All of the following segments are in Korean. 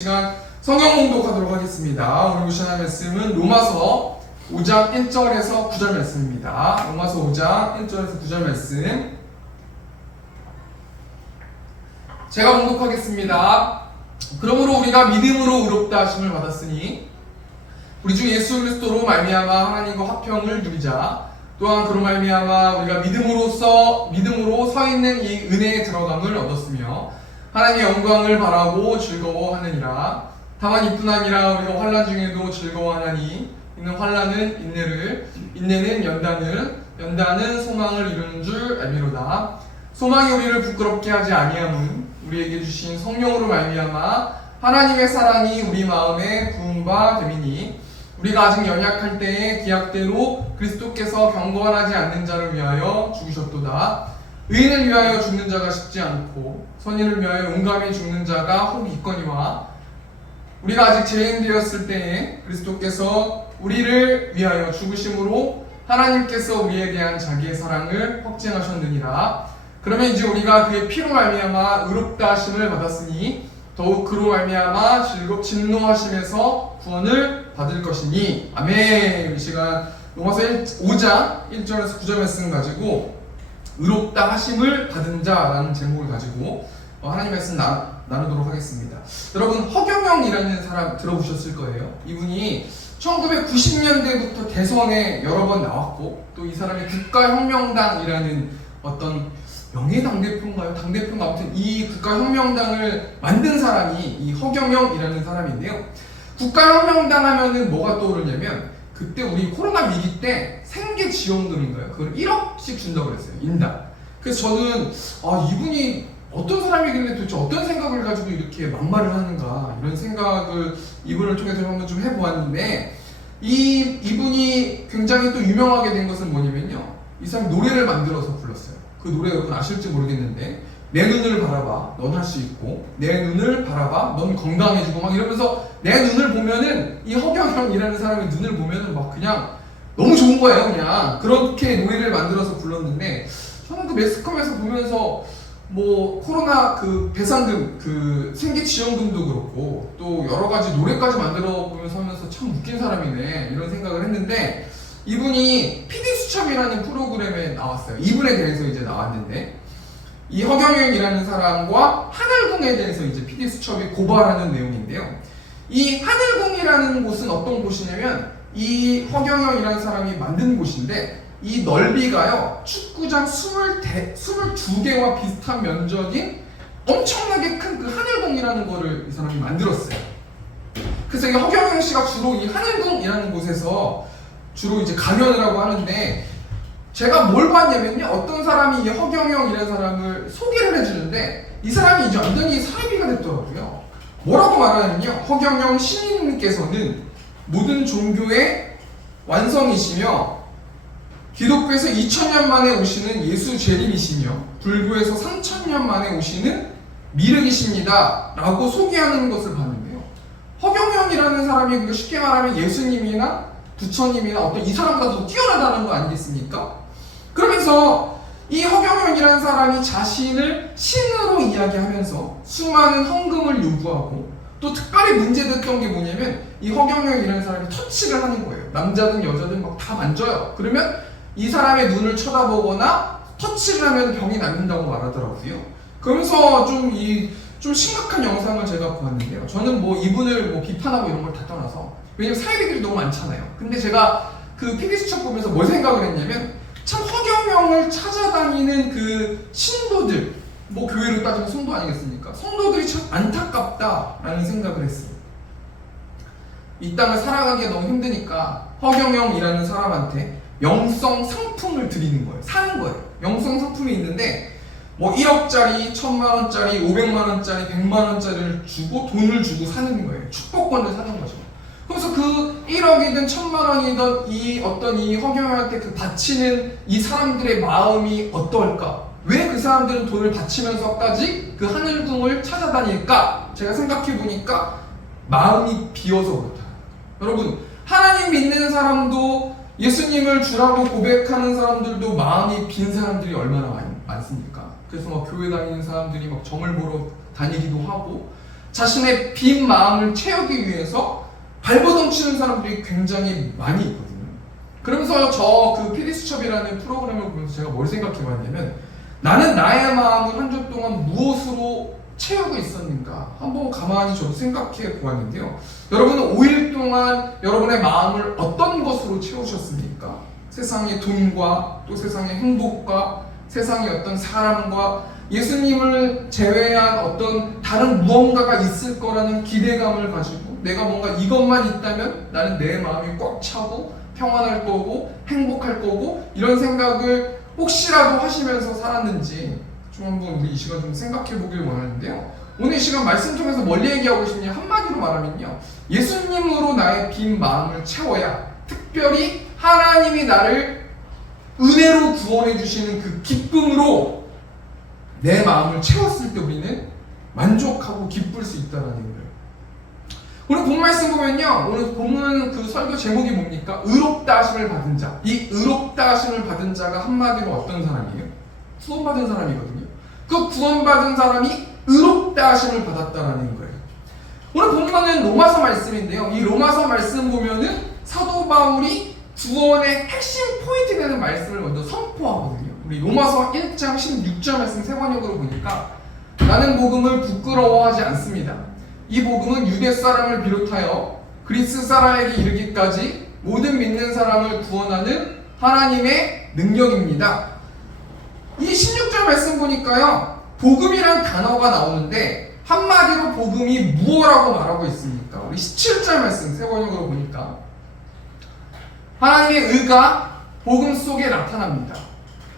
시간 성경 공독하도록 하겠습니다. 오늘 보시는 말씀은 로마서 5장 1절에서 9절 말씀입니다. 로마서 5장 1절에서 9절 말씀 제가 봉독하겠습니다. 그러므로 우리가 믿음으로 의롭다 하심을 받았으니 우리 주 예수 그리스도로 말미암아 하나님과 화평을 누리자. 또한 그로 말미암아 우리가 믿음으로 서 있는 이 은혜에 들어감을 얻었으며 하나님의 영광을 바라고 즐거워하느니라. 다만 이뿐 아니라 우리가 환난 중에도 즐거워하나니 이는 환난은 인내는 연단은 소망을 이루는 줄 알미로다. 소망이 우리를 부끄럽게 하지 아니함은 우리에게 주신 성령으로 말미암아 하나님의 사랑이 우리 마음에 부은 바 됨이니 우리가 아직 연약할 때에 기약대로 그리스도께서 경건하지 않는 자를 위하여 죽으셨도다. 의인을 위하여 죽는 자가 쉽지 않고 선인을 위하여 용감히 죽는 자가 혹 있거니와 우리가 아직 죄인 되었을 때에 그리스도께서 우리를 위하여 죽으심으로 하나님께서 우리에 대한 자기의 사랑을 확증하셨느니라. 그러면 이제 우리가 그의 피로 말미암아 의롭다 하심을 받았으니 더욱 그로 말미암아 진노하심에서 구원을 받을 것이니. 아멘. 이 시간 로마서 5장 1절에서 9절 말씀 가지고 의롭다 하심을 받은 자라는 제목을 가지고 하나님 말씀 나누도록 하겠습니다. 여러분, 허경영이라는 사람 들어보셨을 거예요. 이분이 1990년대부터 대선에 여러 번 나왔고 또 이 사람이 국가혁명당이라는 어떤 명예당대표인가요? 당대표인가? 아무튼 이 국가혁명당을 만든 사람이 이 허경영이라는 사람인데요. 국가혁명당 하면은 뭐가 떠오르냐면 그때 우리 코로나 위기 때 생계 지원금인가요? 그걸 1억씩 준다고 그랬어요. 인당. 그래서 저는 이분이 어떤 사람이길래 도대체 어떤 생각을 가지고 이렇게 막말을 하는가 이런 생각을 이분을 통해서 한번 좀 해보았는데 이분이 굉장히 또 유명하게 된 것은 뭐냐면요. 이 사람 노래를 만들어서 불렀어요. 그 노래 여러분 아실지 모르겠는데 내 눈을 바라봐 넌 할 수 있고 내 눈을 바라봐 넌 건강해지고 막 이러면서 내 눈을 보면은 이 허경영이라는 사람의 눈을 보면은 막 그냥 너무 좋은 거예요. 그냥 그렇게 노래를 만들어서 불렀는데 저는 그 매스컴에서 보면서 뭐 코로나 그 배상금 그 생계지원금도 그렇고 또 여러 가지 노래까지 만들어 보면서 하면서 참 웃긴 사람이네 이런 생각을 했는데 이분이 PD수첩이라는 프로그램에 나왔어요. 이분에 대해서 이제 나왔는데 이 허경영이라는 사람과 하늘궁에 대해서 이제 PD수첩이 고발하는 내용인데요. 이 하늘궁이라는 곳은 어떤 곳이냐면 이 허경영이라는 사람이 만든 곳인데 이 넓이가요 축구장 22개와 비슷한 면적인 엄청나게 큰 그 하늘궁이라는 거를 이 사람이 만들었어요. 그래서 이 허경영 씨가 주로 이 하늘궁이라는 곳에서 주로 이제 강연을 하고 하는데 제가 뭘 봤냐면요. 어떤 사람이 이 허경영이라는 사람을 소개를 해주는데 이 사람이 이제 완전히 사이비가 됐더라고요. 뭐라고 말하냐면요. 허경영 신인님께서는 모든 종교의 완성이시며 기독교에서 2000년 만에 오시는 예수 재림이시며 불교에서 3000년 만에 오시는 미륵이십니다 라고 소개하는 것을 봤는데요. 허경영이라는 사람이 쉽게 말하면 예수님이나 부처님이나 어떤 이 사람보다 더 뛰어나다는 거 아니겠습니까? 그러면서 이 허경영이라는 사람이 자신을 신으로 이야기하면서 수많은 헌금을 요구하고 또 특별히 문제됐던 게 뭐냐면 이 허경영이라는 사람이 터치를 하는 거예요. 남자든 여자든 막 다 만져요. 그러면 이 사람의 눈을 쳐다보거나 터치를 하면 병이 낫는다고 말하더라고요. 그러면서 좀 심각한 영상을 제가 보았는데요. 저는 뭐 이분을 비판하고 이런 걸 다 떠나서 왜냐면 사이비들이 너무 많잖아요. 근데 제가 그 PD수첩 보면서 뭘 생각을 했냐면 참 허경영을 찾아다니는 그 신도들 뭐 교회로 따지면 성도 아니겠습니까? 성도들이 참 안타깝다라는 생각을 했어요. 이 땅을 살아가기가 너무 힘드니까 허경영이라는 사람한테 영성 상품을 드리는 거예요. 사는 거예요. 영성 상품이 있는데 뭐 1억짜리, 1000만원짜리, 500만원짜리, 100만원짜리를 주고 돈을 주고 사는 거예요. 축복권을 사는 거죠. 그래서 그 1억이든 1000만원이든 이 허경영한테 그 바치는 이 사람들의 마음이 어떨까? 왜 그 사람들은 돈을 바치면서까지 그 하늘궁을 찾아다닐까? 제가 생각해 보니까 마음이 비어서 그렇다. 여러분, 하나님 믿는 사람도 예수님을 주라고 고백하는 사람들도 마음이 빈 사람들이 얼마나 많습니까? 그래서 막 교회 다니는 사람들이 막 점을 보러 다니기도 하고 자신의 빈 마음을 채우기 위해서 발버둥 치는 사람들이 굉장히 많이 있거든요. 그러면서 저 그 피디수첩이라는 프로그램을 보면서 제가 뭘 생각해 봤냐면 나는 나의 마음을 한 주 동안 무엇으로 채우고 있었는가 한번 가만히 저도 생각해 보았는데요. 여러분은 5일 동안 여러분의 마음을 어떤 것으로 채우셨습니까? 세상의 돈과 또 세상의 행복과 세상의 어떤 사람과 예수님을 제외한 어떤 다른 무언가가 있을 거라는 기대감을 가지고 내가 뭔가 이것만 있다면 나는 내 마음이 꽉 차고 평안할 거고 행복할 거고 이런 생각을 혹시라도 하시면서 살았는지 좀 한번 우리 이 시간 좀 생각해 보길 원하는데요. 오늘 이 시간 말씀 통해서 멀리 얘기하고 싶냐 한마디로 말하면요. 예수님으로 나의 빈 마음을 채워야 특별히 하나님이 나를 은혜로 구원해 주시는 그 기쁨으로 내 마음을 채웠을 때 우리는 만족하고 기쁠 수 있다는 거예요. 오늘 본 말씀 보면요. 오늘 본문 그 설교 제목이 뭡니까? 의롭다 하심을 받은 자. 이 의롭다 하심을 받은 자가 한마디로 어떤 사람이에요? 구원받은 사람이거든요. 그 구원받은 사람이 의롭다 하심을 받았다라는 거예요. 오늘 본문은 로마서 말씀인데요. 이 로마서 말씀 보면은 사도 바울이 구원의 핵심 포인트 되는 말씀을 먼저 선포하거든요. 우리 로마서 1장 16절 말씀 세 번역으로 보니까 나는 복음을 부끄러워하지 않습니다. 이 복음은 유대 사람을 비롯하여 그리스 사람에게 이르기까지 모든 믿는 사람을 구원하는 하나님의 능력입니다. 이 16절 말씀 보니까요. 복음이란 단어가 나오는데 한마디로 복음이 무엇라고 말하고 있습니까? 우리 17절 말씀 세 번역으로 보니까 하나님의 의가 복음 속에 나타납니다.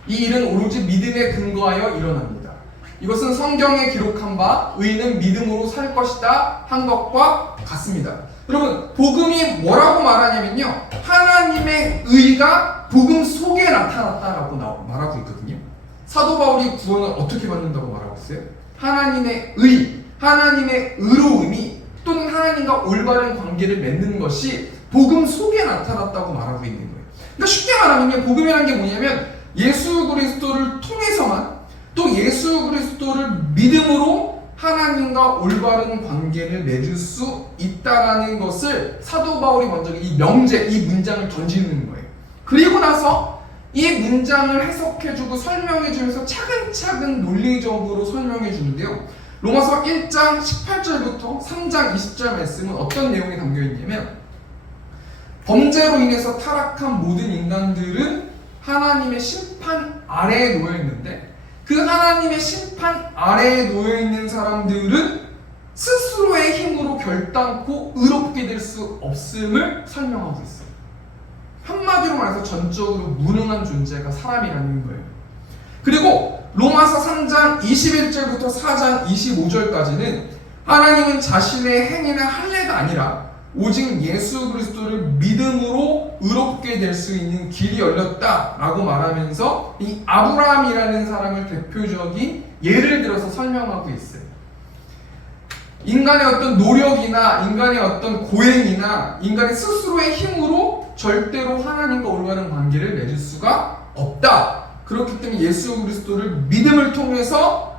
이 일은 오로지 믿음에 근거하여 일어납니다. 이것은 성경에 기록한 바 의인은 믿음으로 살 것이다 한 것과 같습니다. 여러분 복음이 뭐라고 말하냐면요. 하나님의 의가 복음 속에 나타났다라고 말하고 있거든요. 사도 바울이 구원을 어떻게 받는다고 말하고 있어요? 하나님의 의, 하나님의 의로움이 또는 하나님과 올바른 관계를 맺는 것이 복음 속에 나타났다고 말하고 있는 거예요. 그러니까 쉽게 말하면 복음이라는 게 뭐냐면 예수 그리스도를 통해서만 또 예수 그리스도를 믿음으로 하나님과 올바른 관계를 맺을 수 있다라는 것을 사도 바울이 먼저 이 명제, 이 문장을 던지는 거예요. 그리고 나서 이 문장을 해석해주고 설명해주면서 차근차근 논리적으로 설명해주는데요. 로마서 1장 18절부터 3장 20절 말씀은 어떤 내용이 담겨있냐면 범죄로 인해서 타락한 모든 인간들은 하나님의 심판 아래에 놓여있는데 그 하나님의 심판 아래에 놓여있는 사람들은 스스로의 힘으로 결단코 의롭게 될 수 없음을 설명하고 있어요. 한마디로 말해서 전적으로 무능한 존재가 사람이라는 거예요. 그리고 로마서 3장 21절부터 4장 25절까지는 하나님은 자신의 행위나 할례가 아니라 오직 예수 그리스도를 믿음으로 의롭게 될 수 있는 길이 열렸다라고 말하면서 이 아브라함이라는 사람을 대표적인 예를 들어서 설명하고 있어요. 인간의 어떤 노력이나 인간의 어떤 고행이나 인간의 스스로의 힘으로 절대로 하나님과 올바른 관계를 맺을 수가 없다. 그렇기 때문에 예수 그리스도를 믿음을 통해서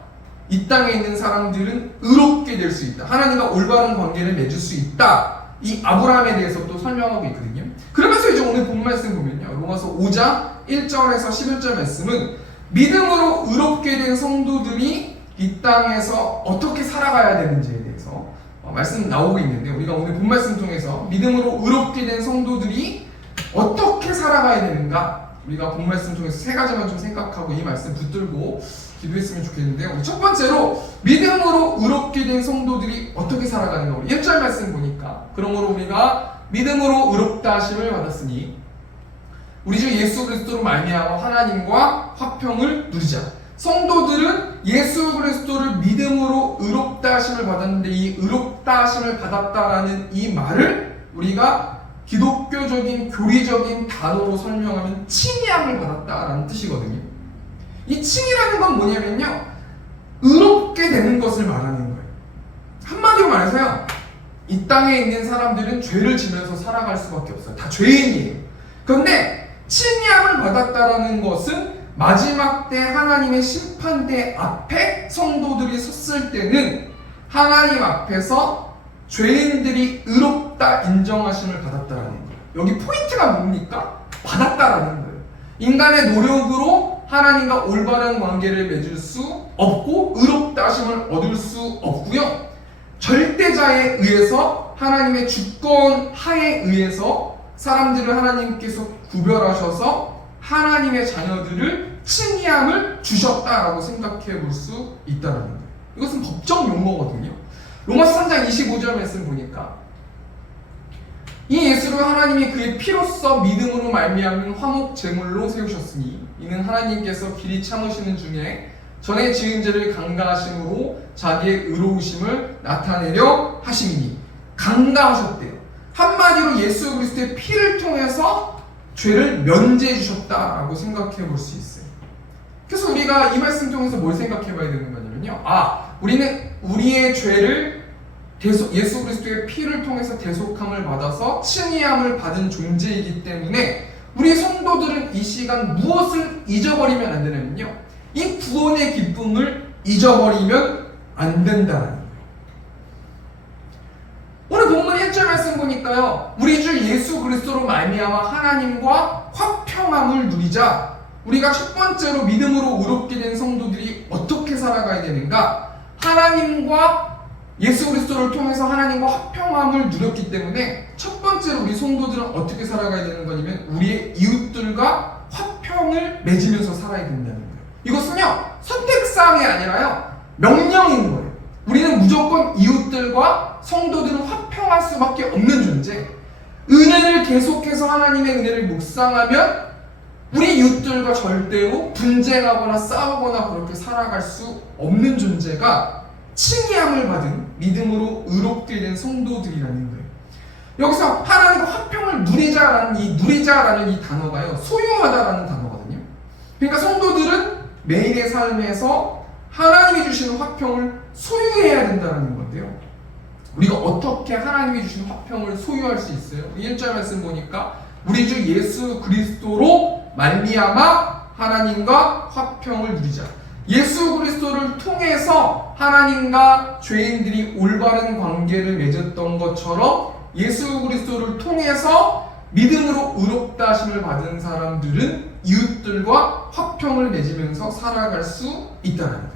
이 땅에 있는 사람들은 의롭게 될 수 있다. 하나님과 올바른 관계를 맺을 수 있다. 이 아브라함에 대해서 또 설명하고 있거든요. 그러면서 이제 오늘 본 말씀 보면요. 로마서 5장 1절에서 11절 말씀은 믿음으로 의롭게 된 성도들이 이 땅에서 어떻게 살아가야 되는지에 대해서 말씀 나오고 있는데 우리가 오늘 본 말씀 통해서 믿음으로 의롭게 된 성도들이 어떻게 살아가야 되는가 우리가 본 말씀 통해서 세 가지만 좀 생각하고 이 말씀 붙들고 기도했으면 좋겠는데요. 첫 번째로 믿음으로 의롭게 된 성도들이 어떻게 살아가는가 우리 1절 말씀 보니까 그러므로 우리가 믿음으로 의롭다 하심을 받았으니 우리 주 예수 그리스도로 말미암아 하나님과 화평을 누리자. 성도들은 예수 그리스도를 믿음으로 의롭다 하심을 받았는데 이 의롭다 하심을 받았다라는 이 말을 우리가 기독교적인 교리적인 단어로 설명하면 칭의함을 받았다라는 뜻이거든요. 이 칭이라는 건 뭐냐면요. 의롭게 되는 것을 말하는 거예요. 한마디로 말해서요. 이 땅에 있는 사람들은 죄를 지면서 살아갈 수밖에 없어요. 다 죄인이에요. 그런데 칭의함을 받았다라는 것은 마지막 때 하나님의 심판대 앞에 성도들이 섰을 때는 하나님 앞에서 죄인들이 의롭다 인정하심을 받았다라는 거예요. 여기 포인트가 뭡니까? 받았다라는 거예요. 인간의 노력으로 하나님과 올바른 관계를 맺을 수 없고 의롭다 하심을 얻을 수 없고요. 절대자에 의해서 하나님의 주권 하에 의해서 사람들을 하나님께서 구별하셔서 하나님의 자녀들을 칭의함을 주셨다라고 생각해 볼 수 있다는 거예요. 이것은 법적 용어거든요. 로마서 3장 25절 말씀 보니까 이 예수를 하나님이 그의 피로써 믿음으로 말미암은 화목 제물로 세우셨으니 이는 하나님께서 길이 참으시는 중에 전에 지은 죄를 강가하심으로 자기의 의로우심을 나타내려 하심이니. 강가하셨대요. 한마디로 예수 그리스도의 피를 통해서 죄를 면제해 주셨다라고 생각해 볼 수 있어요. 그래서 우리가 이 말씀 통해서 뭘 생각해 봐야 되는 거냐면요, 우리는 우리의 죄를 예수 그리스도의 피를 통해서 대속함을 받아서 칭의함을 받은 존재이기 때문에 우리 성도들은 이 시간 무엇을 잊어버리면 안 되냐면요, 이 구원의 기쁨을 잊어버리면 안 된다는 거예요. 오늘 본문 1절 말씀 보니까요, 우리 주 예수 그리스도로 말미암아 하나님과 화평함을 누리자. 우리가 첫 번째로 믿음으로 의롭게 된 성도들이 어떻게 살아가야 되는가? 하나님과 예수 그리스도를 통해서 하나님과 화평함을 누렸기 때문에 첫 번째로 우리 성도들은 어떻게 살아가야 되는 거냐면 우리의 이웃들과 화평을 맺으면서 살아야 된다는 거예요. 이것은요, 선택사항이 아니라요, 명령인 거예요. 우리는 무조건 이웃들과 성도들은 화평할 수밖에 없는 존재. 은혜를 계속해서 하나님의 은혜를 묵상하면 우리 이웃들과 절대로 분쟁하거나 싸우거나 그렇게 살아갈 수 없는 존재가 칭의함을 받은 믿음으로 의롭게 된 성도들이라는 거예요. 여기서 하나님과 화평을 누리자라는 이 단어가요, 소유하다라는 단어거든요. 그러니까 성도들은 매일의 삶에서 하나님이 주시는 화평을 소유해야 된다는 건데요. 우리가 어떻게 하나님이 주신 화평을 소유할 수 있어요? 1절 말씀 보니까 우리 주 예수 그리스도로 말미암아 하나님과 화평을 누리자. 예수 그리스도를 통해서 하나님과 죄인들이 올바른 관계를 맺었던 것처럼 예수 그리스도를 통해서 믿음으로 의롭다 하심을 받은 사람들은 이웃들과 화평을 맺으면서 살아갈 수 있다는 거예요.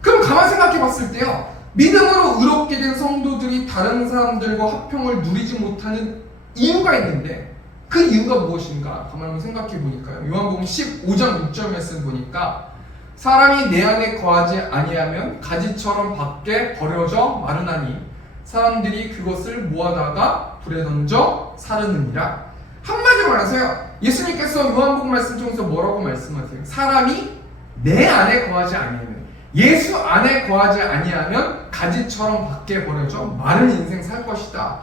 그럼 가만히 생각해 봤을 때요, 믿음으로 의롭게 된 성도들이 다른 사람들과 화평을 누리지 못하는 이유가 있는데 그 이유가 무엇인가 가만히 한번 생각해 보니까요, 요한복음 15장 6절 말씀 보니까 사람이 내 안에 거하지 아니하면 가지처럼 밖에 버려져 마르나니 사람들이 그것을 모아다가 불에 던져 사르느니라. 한마디로 말해서요, 예수님께서 요한복음 말씀 중에서 뭐라고 말씀하세요? 사람이 내 안에 거하지 아니하면, 예수 안에 거하지 아니하면 가지처럼 밖에 버려져 마른 인생 살 것이다.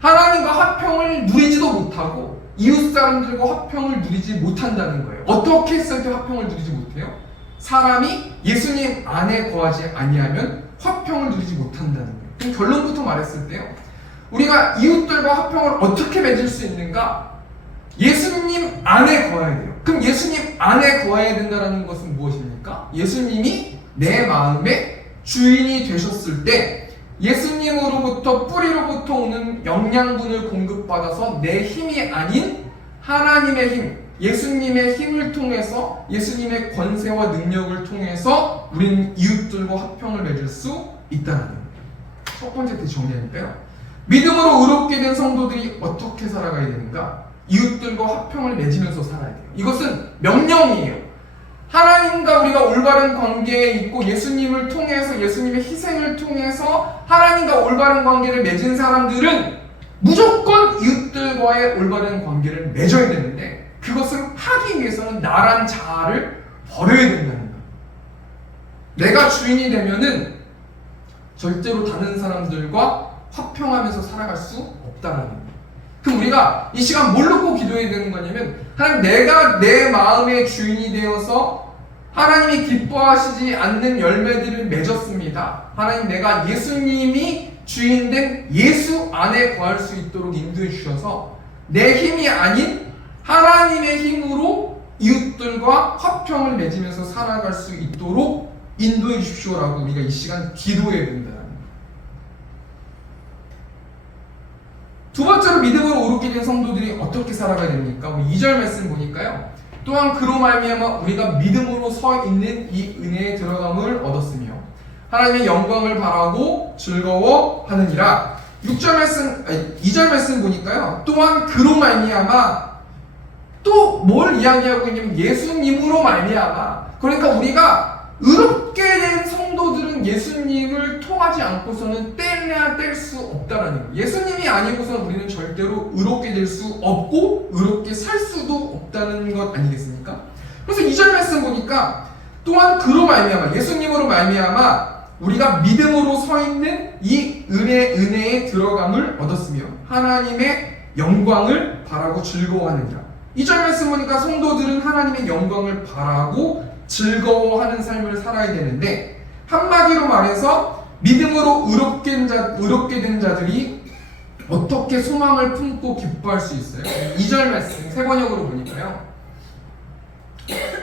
하나님과 화평을 누리지도 못하고 이웃 사람들과 화평을 누리지 못한다는 거예요. 어떻게 했을 때 화평을 누리지 못해요? 사람이 예수님 안에 거하지 아니하면 화평을 누리지 못한다는 거예요. 그럼 결론부터 말했을 때요, 우리가 이웃들과 화평을 어떻게 맺을 수 있는가? 예수님 안에 거해야 돼요. 그럼 예수님 안에 거해야 된다는 것은 무엇입니까? 예수님이 내 마음의 주인이 되셨을 때 예수님으로부터 뿌리로부터 오는 영양분을 공급받아서 내 힘이 아닌 하나님의 힘, 예수님의 힘을 통해서, 예수님의 권세와 능력을 통해서 우리는 이웃들과 화평을 맺을 수 있다는 거예요. 첫 번째 때 정리하니까요, 믿음으로 의롭게 된 성도들이 어떻게 살아가야 되는가? 이웃들과 화평을 맺으면서 살아야 돼요. 이것은 명령이에요. 하나님과 우리가 올바른 관계에 있고 예수님을 통해서, 예수님의 희생을 통해서 하나님과 올바른 관계를 맺은 사람들은 무조건 이웃들과의 올바른 관계를 맺어야 되는데, 그것을 하기 위해서는 나란 자아를 버려야 된다는 거예요. 내가 주인이 되면은 절대로 다른 사람들과 화평하면서 살아갈 수 없다는 거예요. 그럼 우리가 이 시간 뭘 놓고 기도해야 되는 거냐면, 하나님, 내가 내 마음의 주인이 되어서 하나님이 기뻐하시지 않는 열매들을 맺었습니다. 하나님, 내가 예수님이 주인된 예수 안에 거할 수 있도록 인도해 주셔서 내 힘이 아닌 하나님의 힘으로 이웃들과 화평을 맺으면서 살아갈 수 있도록 인도해 주십시오라고 우리가 이 시간 기도해야 된다는 거예요. 두 번째로 믿음으로 오르게 된 성도들이 어떻게 살아가야 됩니까? 우리 2절 말씀 보니까요. 또한 그로 말미암아 우리가 믿음으로 서 있는 이 은혜에 들어감을 얻었으며 하나님의 영광을 바라고 즐거워하느니라. 2절 말씀 보니까요. 또한 그로 말미암아 또 뭘 이야기하고 있냐면 예수님으로 말미암아. 그러니까 우리가 의롭게 된 성도들은 예수님을 통하지 않고서는 뗄래야 뗄 수 없다라는 거예요. 예수님이 아니고서는 우리는 절대로 의롭게 될 수 없고 의롭게 살 수도 없다는 것 아니겠습니까? 그래서 2절 말씀 보니까 또한 그로 말미암아 예수님으로 말미암아 우리가 믿음으로 서 있는 이 은혜에 들어감을 얻었으며 하나님의 영광을 바라고 즐거워하느니라. 2절 말씀 보니까 성도들은 하나님의 영광을 바라고 즐거워하는 삶을 살아야 되는데 한마디로 말해서 믿음으로 의롭게 된 자들이 어떻게 소망을 품고 기뻐할 수 있어요? 2절 말씀 세 번역으로 보니까요.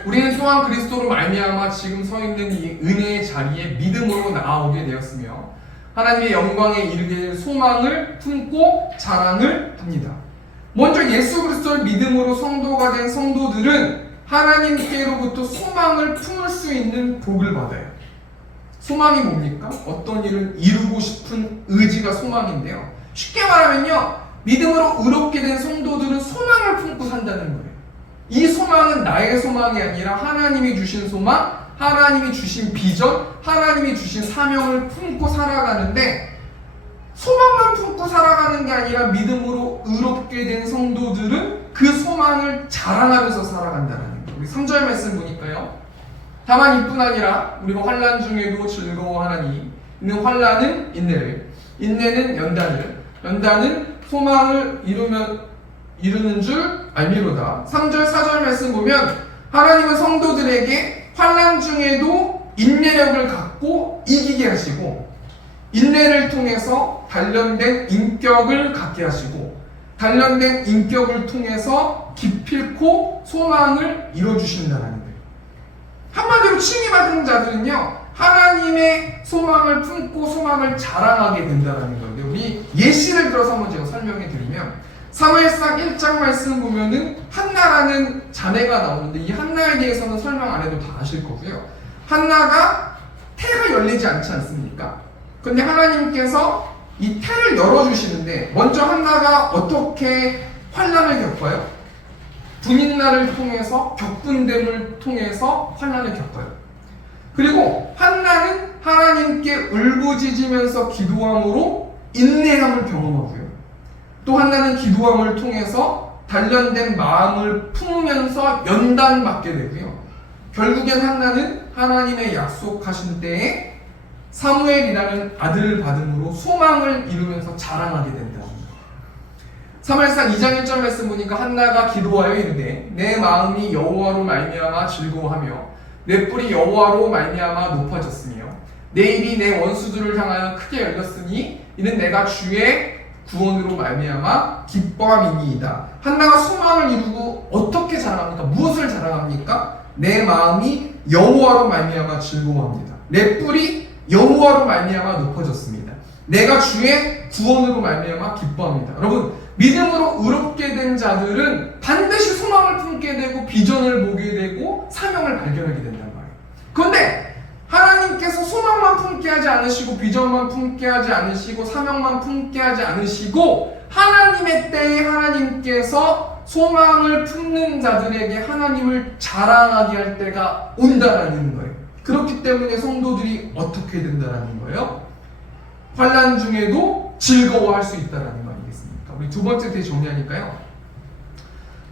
우리는 또한 그리스도로 말미암아 지금 서 있는 이 은혜의 자리에 믿음으로 나아오게 되었으며 하나님의 영광에 이르게 될 소망을 품고 자랑을 합니다. 먼저 예수 그리스도를 믿음으로 성도가 된 성도들은 하나님께로부터 소망을 품을 수 있는 복을 받아요. 소망이 뭡니까? 어떤 일을 이루고 싶은 의지가 소망인데요. 쉽게 말하면요, 믿음으로 의롭게 된 성도들은 소망을 품고 산다는 거예요. 이 소망은 나의 소망이 아니라 하나님이 주신 소망, 하나님이 주신 비전, 하나님이 주신 사명을 품고 살아가는데 소망만 품고 살아가는 게 아니라 믿음으로 의롭게 된 성도들은 그 소망을 자랑하면서 살아간다는 거예요. 우리 3절 말씀 보니까요. 다만 이뿐 아니라 우리가 환난 중에도 즐거워하나니 이는 환난은 인내를, 인내는 연단을, 연단은 소망을 이루는 줄 알미로다. 3절 4절 말씀 보면 하나님은 성도들에게 환난 중에도 인내력을 갖고 이기게 하시고 인내를 통해서 단련된 인격을 갖게 하시고 단련된 인격을 통해서 기필코 소망을 이뤄주신다는 거예요. 한마디로 칭의받은 자들은요 하나님의 소망을 품고 소망을 자랑하게 된다는 건데 우리 예시를 들어서 한번 제가 설명해 드리면 사무엘상 1장 말씀 보면은 한나라는 자매가 나오는데 이 한나에 대해서는 설명 안 해도 다 아실 거고요. 한나가 태가 열리지 않지 않습니까? 근데 하나님께서 이 태를 열어주시는데 먼저 한나가 어떻게 환난을 겪어요? 분인날을 통해서 격분됨을 통해서 환난을 겪어요. 그리고 한나는 하나님께 울부짖으면서 기도함으로 인내함을 경험하고요. 또 한나는 기도함을 통해서 단련된 마음을 품으면서 연단받게 되고요. 결국엔 한나는 하나님의 약속하신 때에 사무엘이라는 아들을 받음으로 소망을 이루면서 자랑하게 된다. 사무엘상 2장 1절 말씀 보니까 한나가 기도하여 이르되 내 마음이 여호와로 말미암아 즐거워하며 내 뿔이 여호와로 말미암아 높아졌으며 내 입이 내 원수들을 향하여 크게 열렸으니 이는 내가 주의 구원으로 말미암아 기뻐함이니이다. 한나가 소망을 이루고 어떻게 자랑합니까? 무엇을 자랑합니까? 내 마음이 여호와로 말미암아 즐거워합니다. 내 뿔이 여호와로 말미암아 높아졌습니다. 내가 주의 구원으로 말미암아 기뻐합니다. 여러분 믿음으로 의롭게 된 자들은 반드시 소망을 품게 되고 비전을 보게 되고 사명을 발견하게 된단 말이에요. 그런데 하나님께서 소망만 품게 하지 않으시고 비전만 품게 하지 않으시고 사명만 품게 하지 않으시고 하나님의 때에 하나님께서 소망을 품는 자들에게 하나님을 자랑하게 할 때가 온다라는 거예요. 그렇기 때문에 성도들이 어떻게 된다라는 거예요? 환난 중에도 즐거워할 수 있다라는 거 아니겠습니까? 우리 두 번째 때 정리하니까요.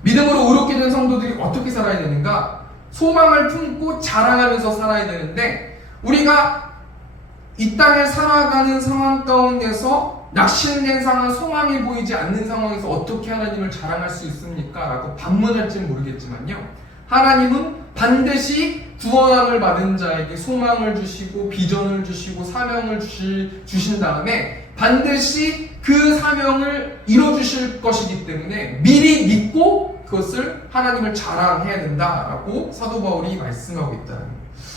믿음으로 의롭게 된 성도들이 어떻게 살아야 되는가? 소망을 품고 자랑하면서 살아야 되는데 우리가 이 땅을 살아가는 상황 가운데서 낙심된 상황, 소망이 보이지 않는 상황에서 어떻게 하나님을 자랑할 수 있습니까? 라고 반문할지는 모르겠지만요. 하나님은 반드시 구원함을 받은 자에게 소망을 주시고 비전을 주시고 사명을 주신 다음에 반드시 그 사명을 이뤄주실 것이기 때문에 미리 믿고 그것을 하나님을 자랑해야 된다라고 사도 바울이 말씀하고 있다는 거예요.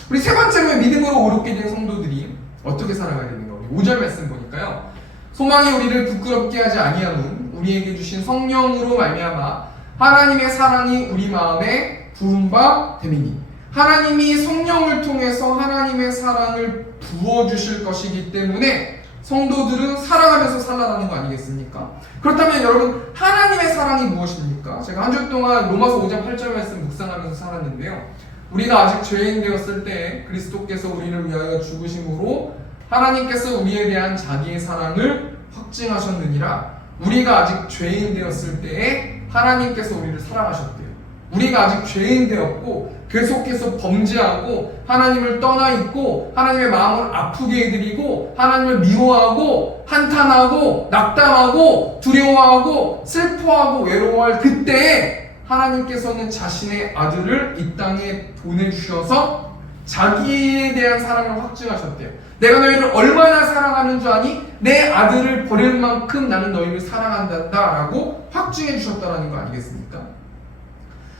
우리 세 번째로 믿음으로 오르게 된 성도들이 어떻게 살아가야 되는가? 우리 5절 말씀 보니까요. 소망이 우리를 부끄럽게 하지 아니함은 우리에게 주신 성령으로 말미암아 하나님의 사랑이 우리 마음에 부은 바 됨이니. 하나님이 성령을 통해서 하나님의 사랑을 부어주실 것이기 때문에 성도들은 살아가면서 살아가는 거 아니겠습니까? 그렇다면 여러분, 하나님의 사랑이 무엇입니까? 제가 한 주 동안 로마서 5장 8절 말씀 묵상하면서 살았는데요. 우리가 아직 죄인 되었을 때 그리스도께서 우리를 위하여 죽으심으로 하나님께서 우리에 대한 자기의 사랑을 확증하셨느니라. 우리가 아직 죄인 되었을 때에 하나님께서 우리를 사랑하셨대요. 우리가 아직 죄인 되었고 계속해서 범죄하고 하나님을 떠나 있고 하나님의 마음을 아프게 해드리고 하나님을 미워하고 한탄하고 낙담하고 두려워하고 슬퍼하고 외로워할 그때에 하나님께서는 자신의 아들을 이 땅에 보내주셔서 자기에 대한 사랑을 확증하셨대요. 내가 너희를 얼마나 사랑하는 줄 아니? 내 아들을 버릴 만큼 나는 너희를 사랑한다 라고 확증해 주셨다는 거 아니겠습니까?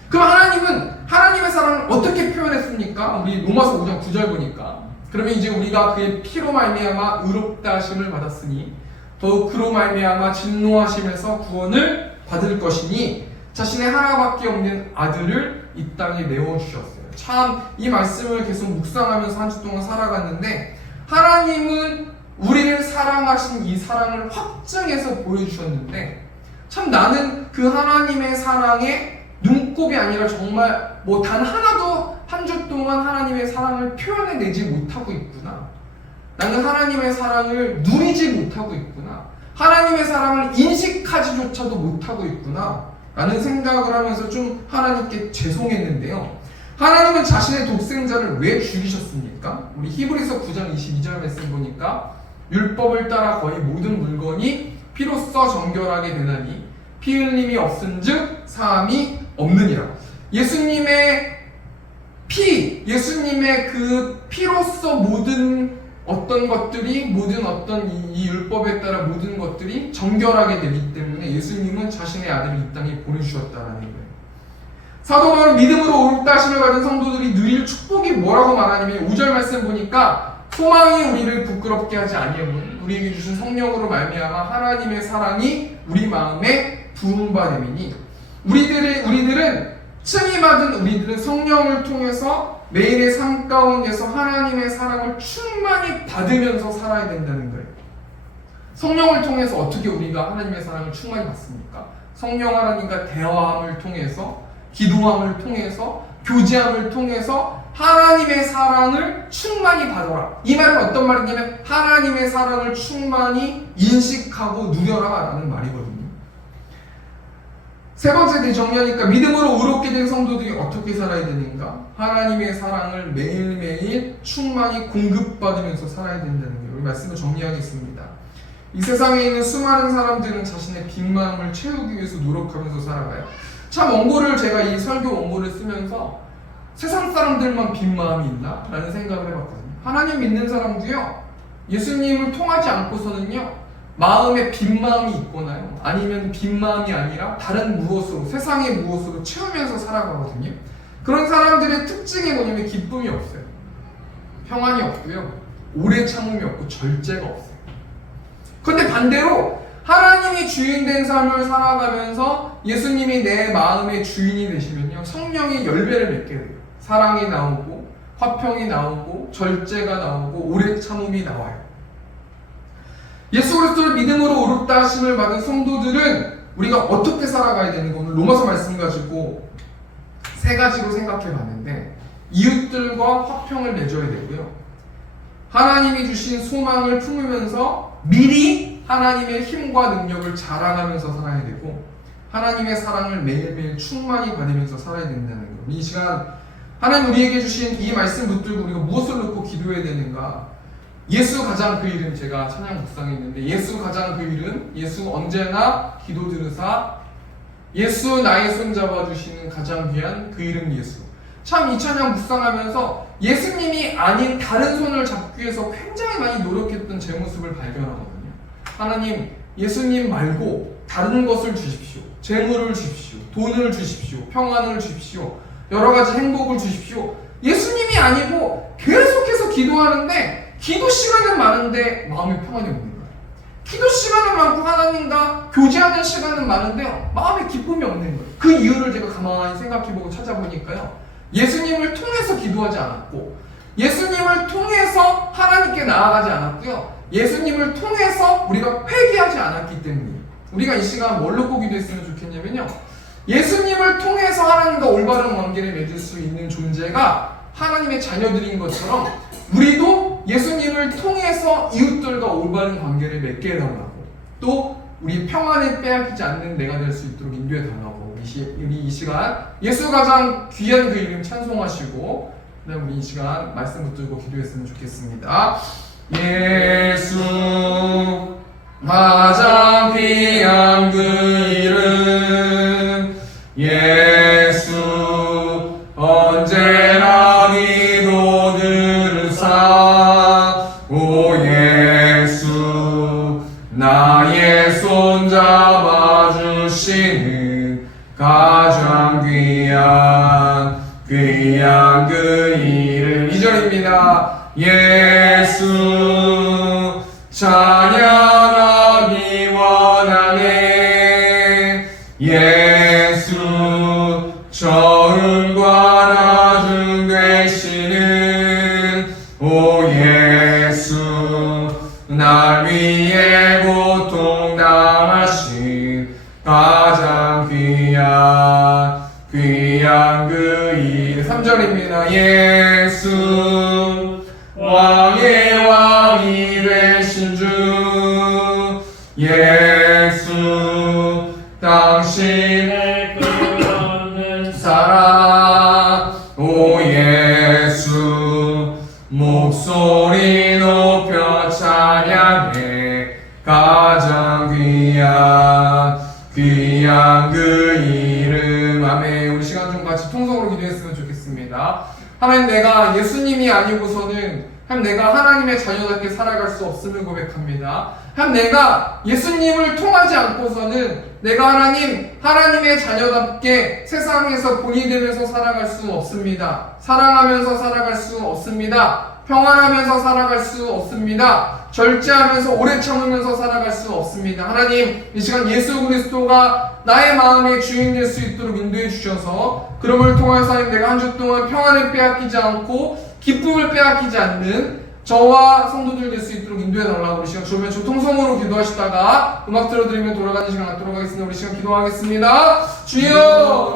그럼 하나님은 하나님의 사랑을 어떻게 표현했습니까? 우리 로마서 5장 9절 보니까 그러면 이제 우리가 그의 피로 말미암아 의롭다 하심을 받았으니 더욱 그로 말미암아 진노하심에서 구원을 받을 것이니 자신의 하나밖에 없는 아들을 이 땅에 내어주셨어요. 참 이 말씀을 계속 묵상하면서 한 주 동안 살아갔는데 하나님은 우리를 사랑하신 이 사랑을 확증해서 보여주셨는데 참 나는 그 하나님의 사랑에 눈곱이 아니라 정말 뭐 단 하나도 한 주 동안 하나님의 사랑을 표현해내지 못하고 있구나. 나는 하나님의 사랑을 누리지 못하고 있구나. 하나님의 사랑을 인식하지조차도 못하고 있구나 라는 생각을 하면서 좀 하나님께 죄송했는데요. 하나님은 자신의 독생자를 왜 죽이셨습니까? 우리 히브리서 9장 22절 말씀 보니까 율법을 따라 거의 모든 물건이 피로써 정결하게 되나니 피 흘림이 없은즉 사함이 없느니라. 예수님의 피, 예수님의 그 피로써 모든 어떤 것들이 모든 어떤 이 율법에 따라 모든 것들이 정결하게 되기 때문에 예수님은 자신의 아들을 이 땅에 보내주셨다는 거예요. 사도 바울은 믿음으로 의롭다 하심을 받은 성도들이 누릴 축복이 뭐라고 말하냐면 5절 말씀 보니까 소망이 우리를 부끄럽게 하지 아니하면 우리에게 주신 성령으로 말미암아 하나님의 사랑이 우리 마음에 부은 바 됨이니. 우리들은 칭이 받은 우리들은 성령을 통해서 매일의 삶 가운데서 하나님의 사랑을 충만히 받으면서 살아야 된다는 거예요. 성령을 통해서 어떻게 우리가 하나님의 사랑을 충만히 받습니까? 성령 하나님과 대화함을 통해서, 기도함을 통해서, 교제함을 통해서 하나님의 사랑을 충만히 받아라. 이 말은 어떤 말이냐면 하나님의 사랑을 충만히 인식하고 누려라 라는 말이거든요. 세 번째 정리하니까 믿음으로 의롭게 된 성도들이 어떻게 살아야 되는가? 하나님의 사랑을 매일매일 충만히 공급받으면서 살아야 된다는 거예요. 우리 말씀을 정리하겠습니다. 이 세상에 있는 수많은 사람들은 자신의 빈 마음을 채우기 위해서 노력하면서 살아가요. 참 원고를 제가 이 설교 원고를 쓰면서 세상 사람들만 빈 마음이 있나? 라는 생각을 해봤거든요. 하나님 믿는 사람도요, 예수님을 통하지 않고서는요, 마음에 빈 마음이 있거나요, 아니면 빈 마음이 아니라 다른 무엇으로, 세상의 무엇으로 채우면서 살아가거든요. 그런 사람들의 특징이 뭐냐면 기쁨이 없어요. 평안이 없고요, 오래 참음이 없고 절제가 없어요. 그런데 반대로 하나님이 주인된 삶을 살아가면서 예수님이 내 마음의 주인이 되시면요, 성령의 열매를 맺게 돼요. 사랑이 나오고 화평이 나오고 절제가 나오고 오래 참음이 나와요. 예수 그리스도를 믿음으로 의롭다 하심을 받은 성도들은 우리가 어떻게 살아가야 되는 거, 오늘 로마서 말씀 가지고 세 가지로 생각해 봤는데, 이웃들과 화평을 맺어야 되고요, 하나님이 주신 소망을 품으면서 미리 하나님의 힘과 능력을 자랑하면서 살아야 되고, 하나님의 사랑을 매일매일 충만히 받으면서 살아야 된다는 거. 이 시간 하나님 우리에게 주신 이 말씀 붙들고 우리가 무엇을 놓고 기도해야 되는가? 예수 가장 그 이름, 제가 찬양 묵상했는데 예수 가장 그 이름, 예수 언제나 기도 들으사, 예수 나의 손 잡아주시는 가장 귀한 그 이름 예수. 참 이 찬양 묵상하면서 예수님이 아닌 다른 손을 잡기 위해서 굉장히 많이 노력했던 제 모습을 발견하거든요. 하나님, 예수님 말고 다른 것을 주십시오. 재물을 주십시오. 돈을 주십시오. 평안을 주십시오. 여러 가지 행복을 주십시오. 예수님이 아니고 계속해서 기도하는데 기도 시간은 많은데 마음이 평안이 없는 거예요. 기도 시간은 많고 하나님과 교제하는 시간은 많은데요, 마음에 기쁨이 없는 거예요. 그 이유를 제가 가만히 생각해보고 찾아보니까요, 예수님을 통해서 기도하지 않았고, 예수님을 통해서 하나님께 나아가지 않았고요, 예수님을 통해서 우리가 회개하지 않았기 때문이에요. 우리가 이 시간 뭘 놓고 기도했으면 좋겠냐면요, 예수님을 통해서 하나님과 올바른 관계를 맺을 수 있는 존재가 하나님의 자녀들인 것처럼 우리도 예수님을 통해서 이웃들과 올바른 관계를 맺게 해달라고, 또 우리 평안을 빼앗기지 않는 내가 될 수 있도록 인도해 달라고, 우리 이 시간 예수 가장 귀한 그 이름 찬송하시고 그다음 우리 이 시간 말씀 붙들고 기도했으면 좋겠습니다. 예수 가장 귀한 그 이름, 예수 언제나 기도 들으사, 오 예수 나의 손 잡아주시는 가장 귀한 그 이름. 2절입니다. 예수 찬양하기 원하네, 예수 처음과 나중 되시는, 오 예수 날 위해 고통 당하신 가장 귀한 그 이름. 3절입니다. 예수 왕의 왕이 되신 주, 예수 당신의 끝없는 사랑, 오 예수 목소리 높여 찬양해 가장 귀한 그 이름. 아멘. 우리 시간 좀 같이 통성으로 기도했으면 좋겠습니다. 하나님, 내가 예수님이 아니고서는 내가 하나님의 자녀답게 살아갈 수 없음을 고백합니다. 내가 예수님을 통하지 않고서는 내가 하나님의 자녀답게 세상에서 본이 되면서 살아갈 수 없습니다. 사랑하면서 살아갈 수 없습니다. 평안하면서 살아갈 수 없습니다. 절제하면서 오래 참으면서 살아갈 수 없습니다. 하나님, 이 시간 예수 그리스도가 나의 마음의 주인 될 수 있도록 인도해 주셔서 그럼을 통해서 하나님, 내가 한 주 동안 평안을 빼앗기지 않고 기쁨을 빼앗기지 않는 저와 성도들 될 수 있도록 인도해 달라고. 우리 시간 주면 통성으로 기도하시다가 음악 들어드리면 돌아가는 시간 갖도록 하겠습니다. 우리 시간 기도하겠습니다. 주여